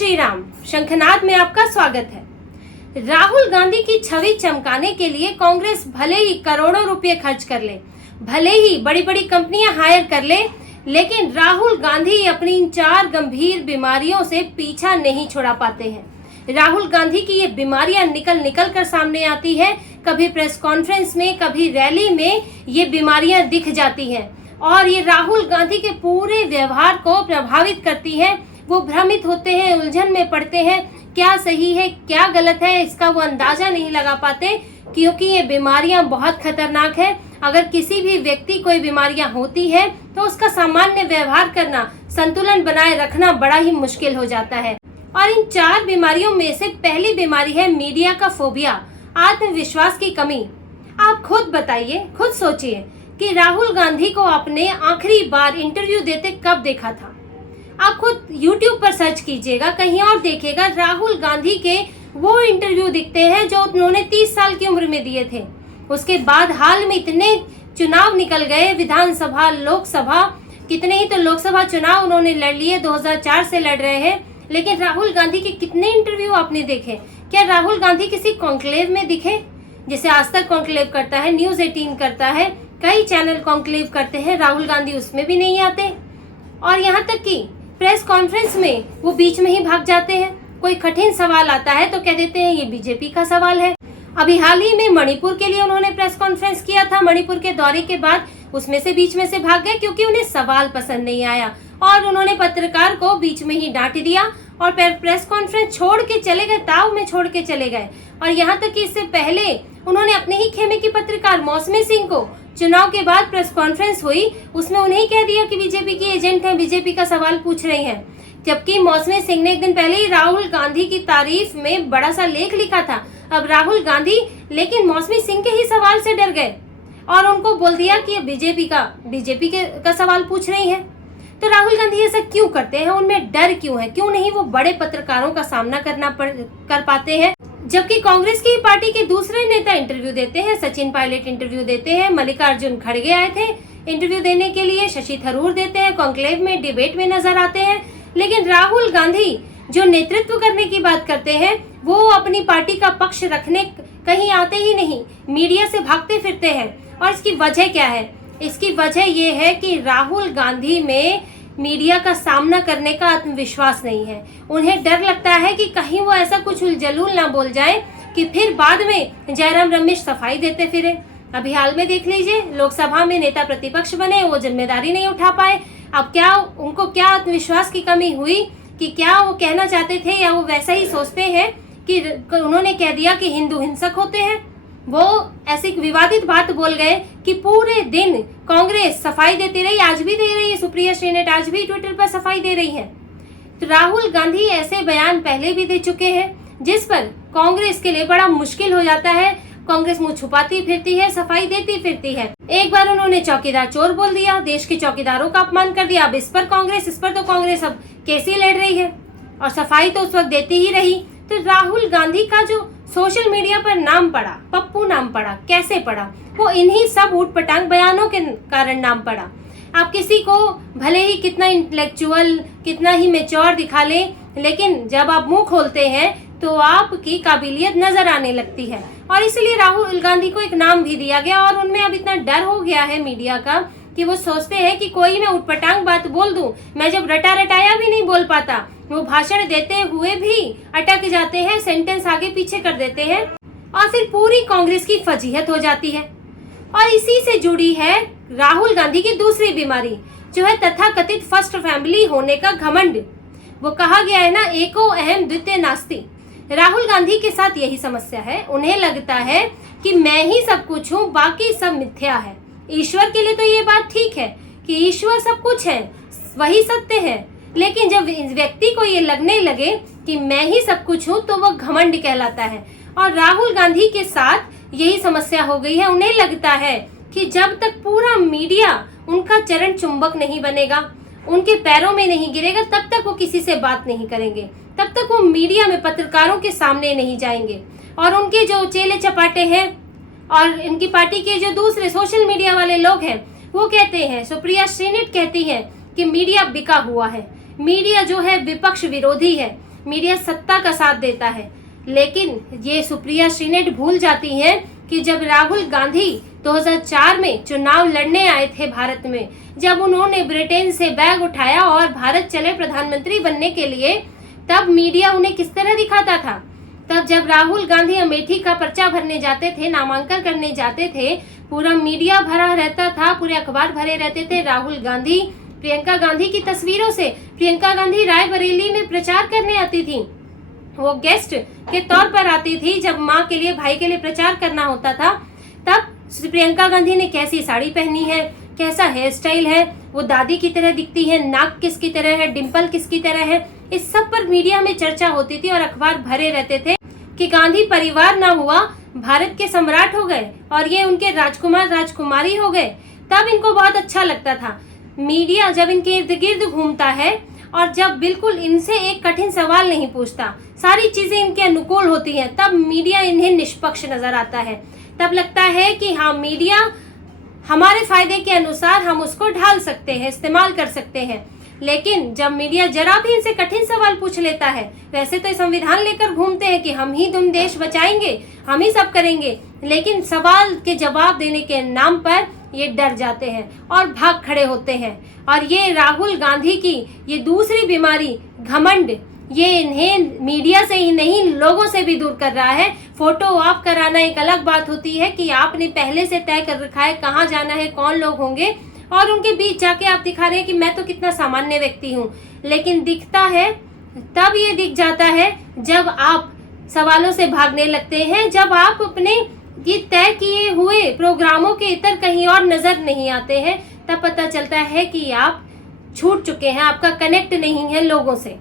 श्री राम। शंखनाद में आपका स्वागत है। राहुल गांधी की छवि चमकाने के लिए कांग्रेस भले ही करोड़ों रुपए खर्च कर ले, भले ही बड़ी बड़ी कंपनियां हायर कर ले, लेकिन राहुल गांधी अपनी इन 4 गंभीर बीमारियों से पीछा नहीं छुड़ा पाते हैं। राहुल गांधी की ये बीमारियां निकल कर सामने आती है। कभी प्रेस कॉन्फ्रेंस में, कभी रैली में ये बीमारियां दिख जाती हैं और ये राहुल गांधी के पूरे व्यवहार को प्रभावित करती हैं। वो भ्रमित होते हैं, उलझन में पड़ते हैं, क्या सही है क्या गलत है इसका वो अंदाजा नहीं लगा पाते, क्योंकि ये बीमारियां बहुत खतरनाक है। अगर किसी भी व्यक्ति कोई बीमारियां होती है तो उसका सामान्य व्यवहार करना, संतुलन बनाए रखना बड़ा ही मुश्किल हो जाता है। और इन 4 बीमारियों में से पहली बीमारी है मीडिया का फोबिया, आत्मविश्वास की कमी। आप खुद बताइए, खुद सोचिए कि राहुल गांधी को आपने आखिरी बार इंटरव्यू देते कब देखा था। आप खुद YouTube पर सर्च कीजिएगा, कहीं और देखिएगा, राहुल गांधी के वो इंटरव्यू दिखते हैं जो उन्होंने 30 साल की उम्र में दिए थे। उसके बाद हाल में इतने चुनाव निकल गए, विधानसभा, लोकसभा, कितने ही तो लोकसभा चुनाव उन्होंने लड़ लिए, 2004 से लड़ रहे हैं। लेकिन राहुल गांधी के कितने इंटरव्यू आपने देखे? क्या राहुल गांधी किसी कॉन्क्लेव में दिखे? जैसे आज तक कॉन्क्लेव करता है, न्यूज 18 करता है, कई चैनल कॉन्क्लेव करते हैं, राहुल गांधी उसमें भी नहीं आते। और यहाँ तक कि प्रेस कॉन्फ्रेंस में वो बीच में ही भाग जाते हैं। कोई कठिन सवाल आता है तो कह देते हैं ये बीजेपी का सवाल है। अभी हाल ही में मणिपुर के लिए उन्होंने प्रेस कॉन्फ्रेंस किया था। मणिपुर के दौरे के बाद उसमें से बीच में से भाग गए क्योंकि उन्हें सवाल पसंद नहीं आया और उन्होंने पत्रकार को बीच में ही डांट दिया और प्रेस कॉन्फ्रेंस छोड़ के चले गए, ताव में छोड़ के चले गए। और यहाँ तक कि इससे पहले उन्होंने अपने ही खेमे की पत्रकार मौसमी सिंह को, चुनाव के बाद प्रेस कॉन्फ्रेंस हुई, उसमें उन्हें कह दिया कि बीजेपी की एजेंट है, बीजेपी का सवाल पूछ रही हैं। जबकि मौसमी सिंह ने एक दिन पहले ही राहुल गांधी की तारीफ में बड़ा सा लेख लिखा था। अब राहुल गांधी लेकिन मौसमी सिंह के ही सवाल से डर गए और उनको बोल दिया कि बीजेपी का सवाल पूछ रही हैं। तो राहुल गांधी ऐसा क्यों करते हैं? उनमें डर क्यों है? क्यों नहीं वो बड़े पत्रकारों का सामना कर पाते हैं? जबकि कांग्रेस की पार्टी के दूसरे नेता इंटरव्यू देते हैं, सचिन पायलट इंटरव्यू देते हैं, मल्लिकार्जुन खड़गे आए थे इंटरव्यू देने के लिए, शशि थरूर देते हैं, कॉन्क्लेव में, डिबेट में नजर आते हैं। लेकिन राहुल गांधी जो नेतृत्व करने की बात करते हैं वो अपनी पार्टी का पक्ष रखने कहीं आते ही नहीं, मीडिया से भागते फिरते हैं। और इसकी वजह क्या है? इसकी वजह ये है कि राहुल गांधी में मीडिया का सामना करने का आत्मविश्वास नहीं है। उन्हें डर लगता है कि कहीं वो ऐसा कुछ उलझलूल ना बोल जाए कि फिर बाद में जयराम रमेश सफाई देते फिरे। अभी हाल में देख लीजिए, लोकसभा में नेता प्रतिपक्ष बने, वो जिम्मेदारी नहीं उठा पाए। अब क्या उनको क्या आत्मविश्वास की कमी हुई कि क्या वो कहना चाहते थे या वो वैसा ही सोचते हैं कि उन्होंने कह दिया कि हिंदू हिंसक होते हैं। वो ऐसी विवादित बात बोल गए कि पूरे दिन कांग्रेस सफाई देती रही, आज भी दे रही है, सुप्रिया श्रीनेट आज भी ट्विटर पर सफाई दे रही है। तो राहुल गांधी ऐसे बयान पहले भी दे चुके हैं जिस पर कांग्रेस के लिए बड़ा मुश्किल हो जाता है। कांग्रेस मुंह छुपाती फिरती है, सफाई देती फिरती है। एक बार उन्होंने चौकीदार चोर बोल दिया, देश के चौकीदारों का अपमान कर दिया। अब इस पर तो कांग्रेस अब केस ही लड़ रही है और सफाई तो उस वक्त देती ही रही। तो राहुल गांधी का जो सोशल मीडिया पर नाम पड़ा, पप्पू नाम पड़ा, कैसे पड़ा? वो इन्हीं सब ऊटपटांग बयानों के कारण नाम पड़ा। आप किसी को भले ही कितना इंटेलेक्चुअल, कितना ही मैच्योर दिखा ले, लेकिन जब आप मुंह खोलते हैं तो आपकी काबिलियत नजर आने लगती है। और इसलिए राहुल गांधी को एक नाम भी दिया गया और उनमें अब इतना डर हो गया है मीडिया का कि वो सोचते हैं कि कोई मैं उटपटांग बात बोल दूं, मैं जब रटा रटाया भी नहीं बोल पाता, वो भाषण देते हुए भी अटक जाते हैं, सेंटेंस आगे पीछे कर देते हैं और फिर पूरी कांग्रेस की फजीहत हो जाती है। और इसी से जुड़ी है राहुल गांधी की दूसरी बीमारी, जो है तथाकथित फर्स्ट फैमिली होने का घमंड। वो कहा गया है ना, एको अहम द्वितीय नास्ति। राहुल गांधी के साथ यही समस्या है। उन्हें लगता है कि मैं ही सब कुछ हूँ, बाकी सब मिथ्या है। ईश्वर के लिए तो ये बात ठीक है कि ईश्वर सब कुछ है, वही सत्य है, लेकिन जब व्यक्ति को ये लगने लगे कि मैं ही सब कुछ हूँ तो वो घमंड कहलाता है। और राहुल गांधी के साथ यही समस्या हो गई है। उन्हें लगता है कि जब तक पूरा मीडिया उनका चरण चुंबक नहीं बनेगा, उनके पैरों में नहीं गिरेगा, तब तक वो किसी से बात नहीं करेंगे, तब तक वो मीडिया में पत्रकारों के सामने नहीं जाएंगे। और उनके जो चेले चपाटे हैं और इनकी पार्टी के जो दूसरे सोशल मीडिया वाले लोग हैं, वो कहते हैं, सुप्रिया श्रीनेट कहती हैं कि मीडिया बिका हुआ है, मीडिया जो है विपक्ष विरोधी है। मीडिया सत्ता का साथ देता है। लेकिन ये सुप्रिया श्रीनेट भूल जाती हैं कि जब राहुल गांधी 2004 में चुनाव लड़ने आए थे भारत में, जब उन्होंने ब्रिटेन से बैग उठाया और भारत चले प्रधानमंत्री बनने के लिए, तब मीडिया उन्हें किस तरह दिखाता था। तब जब राहुल गांधी अमेठी का पर्चा भरने जाते थे, नामांकन करने जाते थे, पूरा मीडिया भरा रहता था, पूरे अखबार भरे रहते थे राहुल गांधी प्रियंका गांधी की तस्वीरों से। प्रियंका गांधी रायबरेली में प्रचार करने आती थी, वो गेस्ट के तौर पर आती थी। जब माँ के लिए, भाई के लिए प्रचार करना होता था, तब प्रियंका गांधी ने कैसी साड़ी पहनी है, कैसा हेयर स्टाइल है, वो दादी की तरह दिखती है, नाक किसकी तरह है, डिम्पल किसकी तरह है, इस सब पर मीडिया में चर्चा होती थी और अखबार भरे रहते थे कि गांधी परिवार ना हुआ, भारत के सम्राट हो गए और ये उनके राजकुमार राजकुमारी हो गए। तब इनको बहुत अच्छा लगता था। मीडिया जब इनके इर्द गिर्द घूमता है और जब बिल्कुल इनसे एक कठिन सवाल नहीं पूछता, सारी चीजें इनके अनुकूल होती हैं, तब मीडिया इन्हें निष्पक्ष नजर आता है। तब लगता है कि हाँ, मीडिया हमारे फायदे के अनुसार हम उसको ढाल सकते हैं, इस्तेमाल कर सकते हैं। लेकिन जब मीडिया जरा भी इनसे कठिन सवाल पूछ लेता है, वैसे तो संविधान लेकर घूमते हैं कि हम ही तुम देश बचाएंगे, हम ही सब करेंगे, लेकिन सवाल के जवाब देने के नाम पर ये डर जाते हैं और भाग खड़े होते हैं। और ये राहुल गांधी की ये दूसरी बीमारी, घमंड, ये इन्हें मीडिया से ही नहीं, लोगों से भी दूर कर रहा है। फोटो ऑफ कराना एक अलग बात होती है कि आपने पहले से तय कर रखा है कहाँ जाना है, कौन लोग होंगे, और उनके बीच जाके आप दिखा रहे हैं कि मैं तो कितना सामान्य व्यक्ति हूँ। लेकिन दिखता है, तब ये दिख जाता है जब आप सवालों से भागने लगते हैं, जब आप अपने ये तय किए हुए प्रोग्रामों के इतर कहीं और नजर नहीं आते हैं, तब पता चलता है कि आप छूट चुके हैं, आपका कनेक्ट नहीं है लोगों से।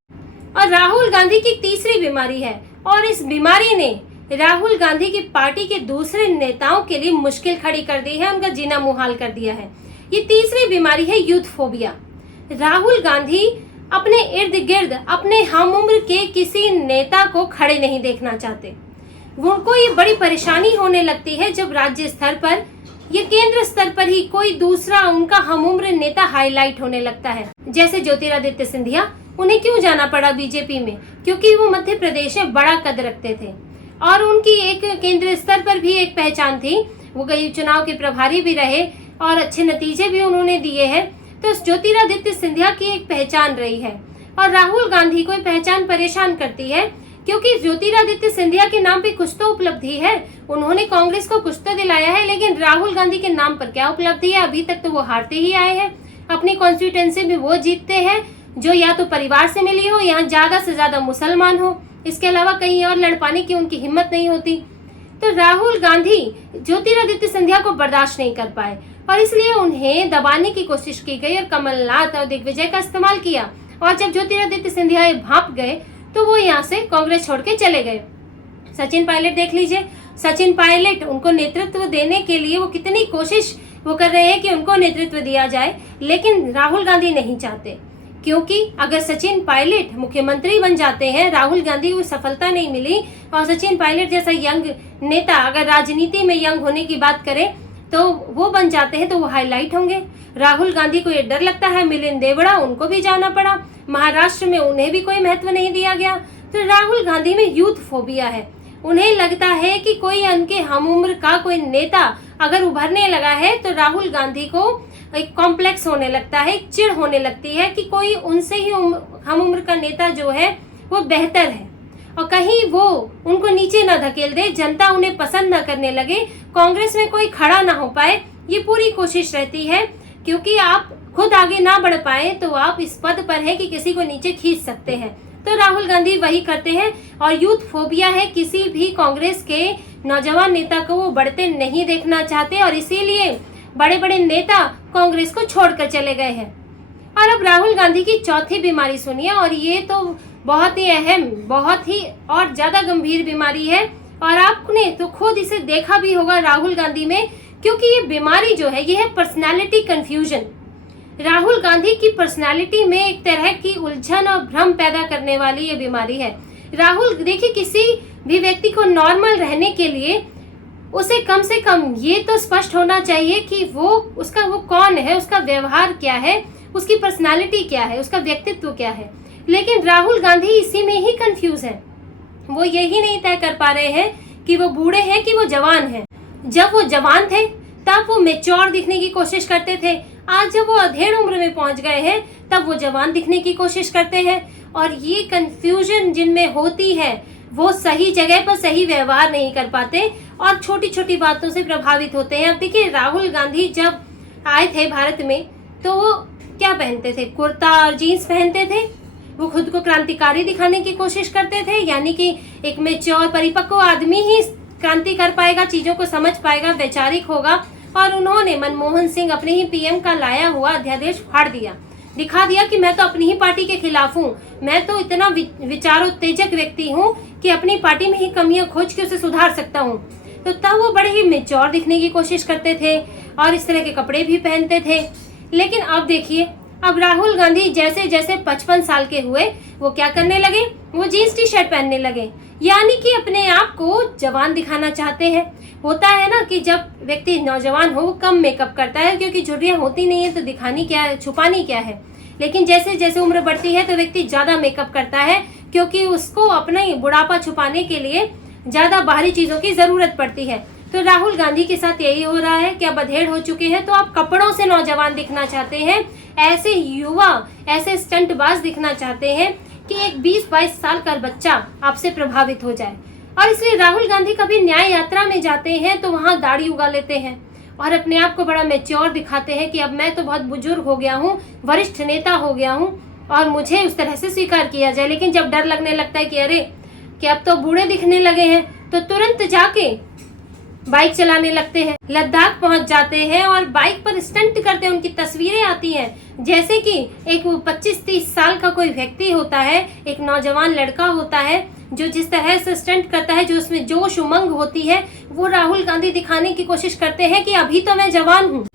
और राहुल गांधी की तीसरी बीमारी है, और इस बीमारी ने राहुल गांधी की पार्टी के दूसरे नेताओं के लिए मुश्किल खड़ी कर दी है, उनका जीना मुहाल कर दिया है। ये तीसरी बीमारी है यूथ फोबिया। राहुल गांधी अपने इर्द गिर्द अपने हम उम्र के किसी नेता को खड़े नहीं देखना चाहते। उनको ये बड़ी परेशानी होने लगती है जब राज्य स्तर पर या केंद्र स्तर पर ही कोई दूसरा उनका हम उम्र नेता हाईलाइट होने लगता है। जैसे ज्योतिरादित्य सिंधिया, उन्हें क्यों जाना पड़ा बीजेपी में? क्योंकि वो मध्य प्रदेश में बड़ा कद रखते थे और उनकी एक केंद्र स्तर पर भी एक पहचान थी। वो कई चुनाव के प्रभारी भी रहे और अच्छे नतीजे भी उन्होंने दिए हैं। तो ज्योतिरादित्य सिंधिया की एक पहचान रही है और राहुल गांधी को पहचान परेशान करती है, क्योंकि ज्योतिरादित्य सिंधिया के नाम पे कुछ तो उपलब्धि है, उन्होंने कांग्रेस को कुछ तो दिलाया है, लेकिन राहुल गांधी के नाम पर क्या उपलब्धि है? अभी तक तो वो हारते ही आए हैं। अपनी कॉन्स्टिट्यूएंसी में वो जीतते हैं जो या तो परिवार से मिली हो या ज्यादा से ज्यादा मुसलमान हो, इसके अलावा कहीं और लड़ पाने की उनकी हिम्मत नहीं होती। तो राहुल गांधी ज्योतिरादित्य सिंधिया को बर्दाश्त नहीं कर पाए और इसलिए उन्हें दबाने की कोशिश की गई और कमलनाथ और दिग्विजय का इस्तेमाल किया। और जब ज्योतिरादित्य सिंधिया भाप गए तो वो यहाँ से कांग्रेस छोड़ के चले गए। सचिन पायलट देख लीजिए, सचिन पायलट, उनको नेतृत्व देने के लिए वो कितनी कोशिश वो कर रहे हैं कि उनको नेतृत्व दिया जाए, लेकिन राहुल गांधी नहीं चाहते, क्योंकि अगर सचिन पायलट मुख्यमंत्री बन जाते हैं, राहुल गांधी को सफलता नहीं मिली और सचिन पायलट जैसा यंग नेता अगर राजनीति में यंग होने की बात करें तो वो बन जाते हैं तो वो हाईलाइट होंगे। राहुल गांधी को ये डर लगता है। मिलिंद देवड़ा, उनको भी जाना पड़ा, महाराष्ट्र में उन्हें भी कोई महत्व नहीं दिया गया। तो राहुल गांधी में यूथ फोबिया है। उन्हें लगता है कि कोई उनके हम उम्र का कोई नेता अगर उभरने लगा है तो राहुल गांधी को एक कॉम्प्लेक्स होने लगता है, एक चिढ़ होने लगती है कि कोई उनसे ही हम उम्र का नेता जो है वो बेहतर है और कहीं वो उनको नीचे ना धकेल दे, जनता उन्हें पसंद ना करने लगे, कांग्रेस में कोई खड़ा ना हो पाए, ये पूरी कोशिश रहती है। क्योंकि आप खुद आगे ना बढ़ पाए तो आप इस पद पर है कि किसी को नीचे खींच सकते हैं। तो राहुल गांधी वही करते हैं और यूथ फोबिया है, किसी भी कांग्रेस के नौजवान नेता को वो बढ़ते नहीं देखना चाहते और इसीलिए बड़े बड़े नेता कांग्रेस को छोड़कर चले गए हैं। और अब राहुल गांधी की चौथी बीमारी सुनिए, और ये तो बहुत ही अहम, बहुत ही और ज्यादा गंभीर बीमारी है और आपने तो खुद इसे देखा भी होगा राहुल गांधी में, क्योंकि ये बीमारी जो है ये है पर्सनालिटी कंफ्यूजन। राहुल गांधी की पर्सनालिटी में एक तरह की उलझन और भ्रम पैदा करने वाली ये बीमारी है। राहुल, देखिए, किसी भी व्यक्ति को नॉर्मल रहने के लिए उसे कम से कम ये तो स्पष्ट होना चाहिए कि वो कौन है, उसका व्यवहार क्या है, उसकी पर्सनालिटी क्या है, उसका व्यक्तित्व क्या है। लेकिन राहुल गांधी इसी में ही कंफ्यूज है। वो यही नहीं तय कर पा रहे हैं कि वो बूढ़े हैं कि वो जवान हैं। जब वो जवान थे तब वो मेच्योर दिखने की कोशिश करते थे, आज जब वो अधेड़ उम्र में पहुंच गए हैं तब वो जवान दिखने की कोशिश करते हैं। और ये कंफ्यूजन जिनमें होती है वो सही जगह पर सही व्यवहार नहीं कर पाते और छोटी छोटी बातों से प्रभावित होते हैं। अब देखिए, राहुल गांधी जब आए थे भारत में तो वो क्या पहनते थे? कुर्ता और जीन्स पहनते थे। वो खुद को क्रांतिकारी दिखाने की कोशिश करते थे, यानी कि एक मेच्योर परिपक्व आदमी ही क्रांति कर पाएगा, चीजों को समझ पाएगा, वैचारिक होगा। और उन्होंने मनमोहन सिंह अपने ही पीएम का लाया हुआ अध्यादेश फाड़ दिया, दिखा दिया कि मैं तो अपनी ही पार्टी के खिलाफ हूँ, मैं तो इतना विचारोत्तेजक व्यक्ति हूँ कि अपनी पार्टी में ही कमियां खोज के उसे सुधार सकता हूँ। तो तब वो बड़े ही मेच्योर दिखने की कोशिश करते थे और इस तरह के कपड़े भी पहनते थे। लेकिन अब देखिए, अब राहुल गांधी जैसे जैसे 55 साल के हुए वो क्या करने लगे? वो जीन्स टी शर्ट पहनने लगे, यानी कि अपने आप को जवान दिखाना चाहते हैं। होता है ना कि जब व्यक्ति नौजवान हो वो कम मेकअप करता है, क्योंकि झुर्रियां होती नहीं है तो दिखानी क्या है, छुपानी क्या है। लेकिन जैसे जैसे उम्र बढ़ती है तो व्यक्ति ज्यादा मेकअप करता है, क्योंकि उसको अपना बुढ़ापा छुपाने के लिए ज्यादा बाहरी चीजों की जरूरत पड़ती है। तो राहुल गांधी के साथ यही हो रहा है कि अब अधेड़ हो चुके हैं तो आप कपड़ों से नौजवान दिखना चाहते हैं, ऐसे युवा, ऐसे स्टंटबाज दिखना चाहते हैं कि एक 20-22 साल का बच्चा आपसे प्रभावित हो जाए। और इसलिए राहुल गांधी कभी न्याय यात्रा में जाते हैं तो वहां दाढ़ी उगा लेते हैं और अपने आप को बड़ा मैच्योर दिखाते हैं कि अब मैं तो बहुत बुजुर्ग हो गया हूँ, वरिष्ठ नेता हो गया हूँ और मुझे उस तरह से स्वीकार किया जाए। लेकिन जब डर लगने लगता है कि अरे कि अब तो बूढ़े दिखने लगे हैं, तो तुरंत जाके बाइक चलाने लगते हैं, लद्दाख पहुंच जाते हैं और बाइक पर स्टंट करते हैं। उनकी तस्वीरें आती हैं जैसे कि एक 25-30 साल का कोई व्यक्ति होता है, एक नौजवान लड़का होता है जो जिस तरह से स्टंट करता है, जो उसमें जोश उमंग होती है, वो राहुल गांधी दिखाने की कोशिश करते हैं कि अभी तो मैं जवान हूँ।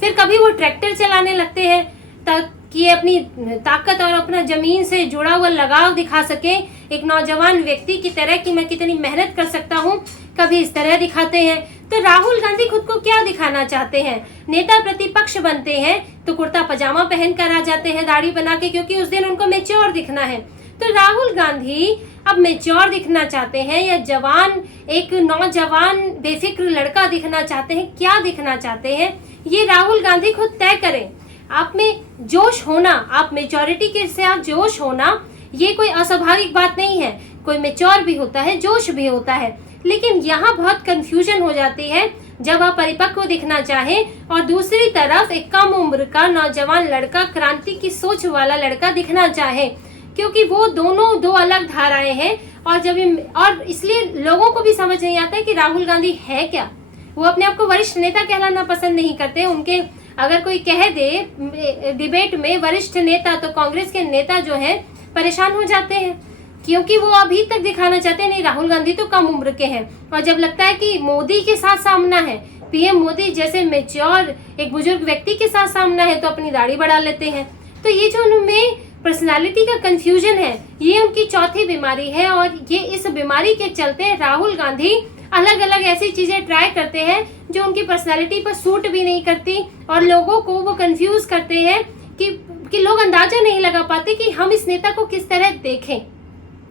फिर कभी वो ट्रैक्टर चलाने लगते हैं ताकि अपनी ताकत और अपना जमीन से जुड़ा हुआ लगाव दिखा सके, एक नौजवान व्यक्ति की तरह कि मैं कितनी मेहनत कर सकता हूँ, कभी इस तरह दिखाते हैं। तो राहुल गांधी खुद को क्या दिखाना चाहते हैं? नेता प्रतिपक्ष बनते हैं तो कुर्ता पजामा पहनकर आ जाते हैं दाढ़ी बना के, क्योंकि उस दिन उनको मेच्योर दिखना है। तो राहुल गांधी अब मेच्योर दिखना चाहते हैं या जवान, एक नौजवान बेफिक्र लड़का दिखना चाहते हैं? क्या दिखना चाहते हैं ये राहुल गांधी खुद तय करें। आप में जोश होना, आप मेच्योरिटी के साथ जोश होना, ये कोई अस्वाभाविक बात नहीं है। कोई मेच्योर भी होता है, जोश भी होता है, लेकिन यहाँ बहुत कंफ्यूजन हो जाती है जब आप परिपक्व दिखना चाहें और दूसरी तरफ एक कम उम्र का नौजवान लड़का, क्रांति की सोच वाला लड़का दिखना चाहे, क्योंकि वो दोनों दो अलग धाराएं हैं। और इसलिए लोगों को भी समझ नहीं आता है कि राहुल गांधी है क्या। वो अपने आप को वरिष्ठ नेता कहलाना पसंद नहीं करते। उनके अगर कोई कह दे डिबेट में वरिष्ठ नेता, तो कांग्रेस के नेता जो है परेशान हो जाते हैं, क्योंकि वो अभी तक दिखाना चाहते हैं नहीं राहुल गांधी तो कम उम्र के हैं। और जब लगता है कि मोदी के साथ सामना है, पीएम मोदी जैसे मेच्योर एक बुजुर्ग व्यक्ति के साथ सामना है, तो अपनी दाढ़ी बढ़ा लेते हैं। तो ये जो उनमें पर्सनालिटी का कंफ्यूजन है, ये उनकी चौथी बीमारी है। और ये इस बीमारी के चलते राहुल गांधी अलग अलग ऐसी चीजें ट्राई करते हैं जो उनकी पर्सनालिटी पर सूट भी नहीं करती और लोगों को वो कंफ्यूज करते हैं कि लोग अंदाजा नहीं लगा पाते कि हम इस नेता को किस तरह देखें।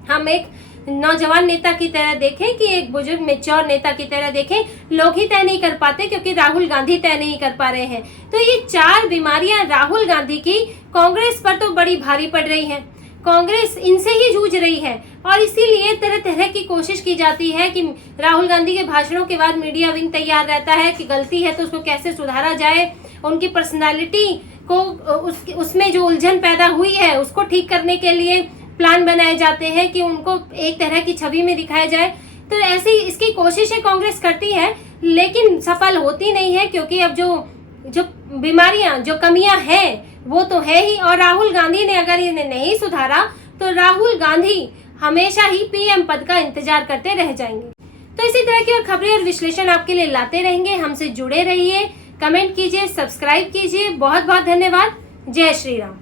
हम एक नौजवान नेता की तरह देखें कि एक बुजुर्ग मेच्योर नेता की तरह देखें, लोग ही तय नहीं कर पाते, क्योंकि राहुल गांधी तय नहीं कर पा रहे हैं। तो ये 4 बीमारियां राहुल गांधी की कांग्रेस पर तो बड़ी भारी पड़ रही हैं। कांग्रेस इनसे ही जूझ रही है और इसीलिए तरह तरह की कोशिश की जाती है कि राहुल गांधी के भाषणों के बाद मीडिया विंग तैयार रहता है कि गलती है तो उसको कैसे सुधारा जाए, उनकी पर्सनालिटी को उसमें जो उलझन पैदा हुई है उसको ठीक करने के लिए प्लान बनाए जाते हैं कि उनको एक तरह की छवि में दिखाया जाए। तो ऐसी इसकी कोशिशें कांग्रेस करती है, लेकिन सफल होती नहीं है, क्योंकि अब जो बीमारियां, जो कमियां हैं वो तो है ही। और राहुल गांधी ने अगर इन्हें नहीं सुधारा तो राहुल गांधी हमेशा ही पीएम पद का इंतजार करते रह जाएंगे। तो इसी तरह की और खबरें और विश्लेषण आपके लिए लाते रहेंगे। हमसे जुड़े रहिए, कमेंट कीजिए, सब्सक्राइब कीजिए। बहुत बहुत धन्यवाद। जय श्री राम।